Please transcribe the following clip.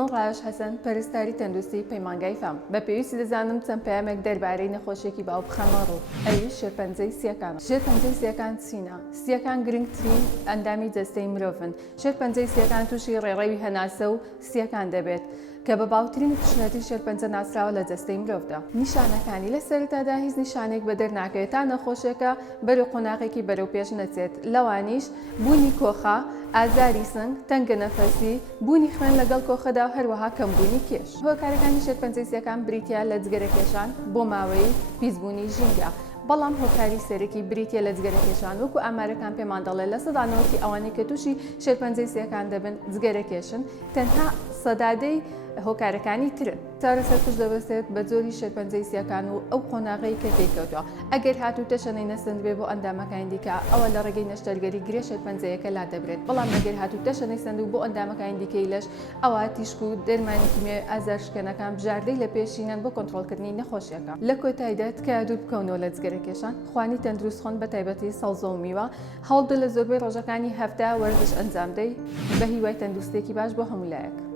من ڕایش حەسەن پەرستاری تەندروستی پەیمانگای فام بە پێویستی دەزانم چەند پەیامێک دەربارەی نەخۆشیێکی باو بخەمە ڕوو ئەویش شێرپەنجەی سیەکانە. شێرپەنجەی سیەکان چینە؟ سیەکان گرنگترین ئەندامی جەستەی مرۆڤن. شێرپەنجەی سیەکان تووشی ڕێڕەوی هەناسە و سیەکان دەبێت کە بە باوترین خشونەتی شێرپەنجە ناسراوە لە جەستەی مرۆڤدا. نیشانەکانی لە سەرەتادا هیچ نیشانێک بە دەرناکەوێت تا نەخۆشیەکە بەرەو قۆناغێکی بەرەو پێش نەچێت. لەوانیش بوونی کۆخە، ئازاری سنگ، تەنگە نەفەسی، بوونی خوێن لەگەڵ کۆخەدا و هەروەها کەمبوونی کێش. هۆکارەکانی شێرپەنجەی سیەکان بریتیە لە جگەرەکێشان بۆ ماوەی پیسبوونی ژینگە. بەڵام هۆکاری سەرەکی بریتیە لە جگەرەکێشان وەکو ئامارەکان پێمان دەڵێت لە سەدانەوەکی ئەوانەی کە تووشی شێرپەنجەی سیەکان دەبن جگەرەکێشن تەنها سەدادەی هۆکارەکانی ترن. چارەسەر توش دەبەستێت بە جۆری شێرپەنجەی سیەکان و ئەو قۆناغەی کە تێکەوتووە. ئەگەر هاتووتە شەنەی نەسەند بێ بۆ ئەندامەکانی دیکە ئەوە لە ڕێگەی نەشتەرگەری گرێ شێرپەنجەیەکە لا دەبرێت. بەڵام ئەگەر هاتووتە شەنەی سەند و بۆ ئەندامەکانی دیکەی لەش ئەوە تیشک و دەرمانی کیمیای ئازارشکێنەکان بژاردەی لە پێشینەن بۆ کۆنتڕۆڵکردنی نەخۆشیەکە. لە کۆتاییدا تکایە دوور بکەونەوە لە جگەرەکێشان، خوانی تەندروست خۆن بە تایبەتی سەوزە و میوە، هەوڵ بدە لە زۆربەی ڕۆژەکانی هەفتە وەرزش ئەنجام دەی بە هیوای تەندروستێکی باش بۆ هەموو لایەک.